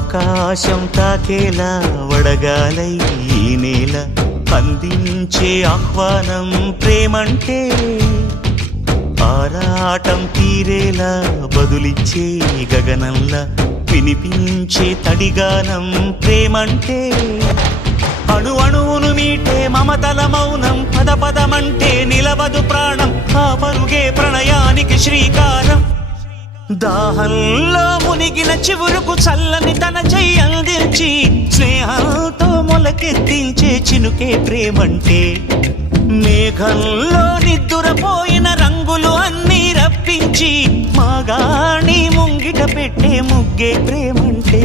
ఆకాశం తాకేలా వడగాలై ఈ నేల అందించే ఆహ్వానం ప్రేమంటే, ఆరాటం తీరేలా బదులిచ్చే గగనంలా వినిపించే తడిగానం ప్రేమంటే, అణు అణువును మీటే మమతల మౌనం పద పదమంటే నిలవదు ప్రాణం, ఆ పరుగే ప్రణయానికి శ్రీకారం. దాహంలో మునిగిన చివురుకు చల్లని తన చెయ్యి అందించి స్నేహంతో మొలకెత్తించే చినుకే ప్రేమంటే, మేఘంలో నిద్దురపోయిన రంగులు అన్నీ రప్పించి మాగాణి ముంగిట పెట్టే ముగ్గే ప్రేమంటే.